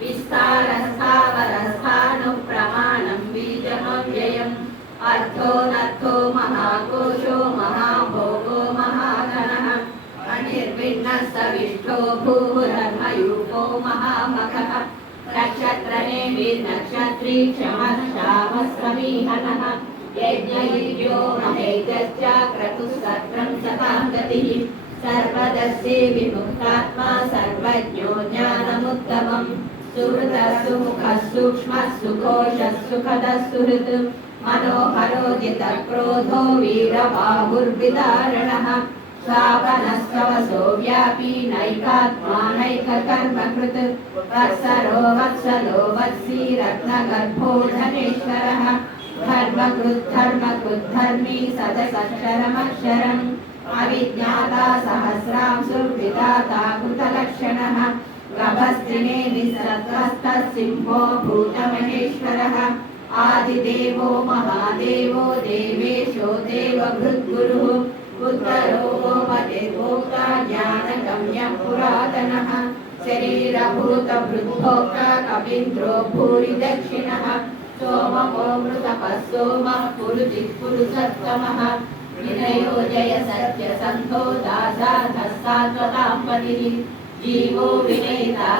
विस्तारस्थावरस्थानुप्रमाणं बीजमव्ययम् अर्थो नर्थो महाकोशो महाभोगो महागणः अनिर्विण्णः सविष्ठो भूर्धर्मयूपो महामखः नक्षत्रनेमिर्नक्षत्री क्षमः श्यामः समीहनः यज्ञयुज्यो महेजश्च क्रतुः सत्रं सतां गतिः सर्वदस्ये विमुक्तात्मा सर्वज्ञो ज्ञानमुत्तमम् सुहृदः सुमुखः सूक्ष्मः सुघोषः सुखदः सुहृत् मनोहरो जितक्रोधो वीरबाहुर्विदारणः श्रावणस्तवसो व्यापी नैकात्मा नैककर्मकृत् वत्सरो वत्सलो वत्सी रत्नगर्भो धनेश्वरः धर्मकृद्धर्मी सदसक्षरमक्षरम् अविज्ञाता सहस्रांशुर्विधाता कृतलक्षणः गभस्त्रिने निःसत्त्वस्तः सिंहो भूतमहेश्वरः आदिदेवो महादेवो देवेशो देवभृद्गुरुः उत्तरो गोपतिर्भोक्ता ज्ञानगम्यः पुरातनः शरीरभूतभृद्भोक्ता कवीन्द्रो भूरि दक्षिणः सोमको मृतपः सोमः पुरुचिः पुरुषोत्तमः विनयो जय सत्यसन्धो दासार्थः सात्वतां पतिः जीवो विनेता